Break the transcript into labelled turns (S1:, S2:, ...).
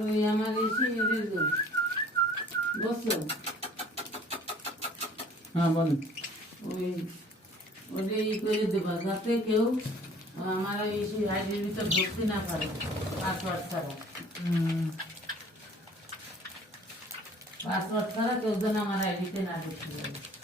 S1: ওই আমার এই এদের গো বসো
S2: হ্যাঁ বল
S1: ওই ওটা ই করে দেবা যাতে কেউ আমার এসে আইডির ভিতর ঢুকতে না পারে পাসওয়ার্ড ছাড়া পাসওয়ার্ড ছাড়া কেউ যেন আমার আইডিতে না ঢুকতে পারে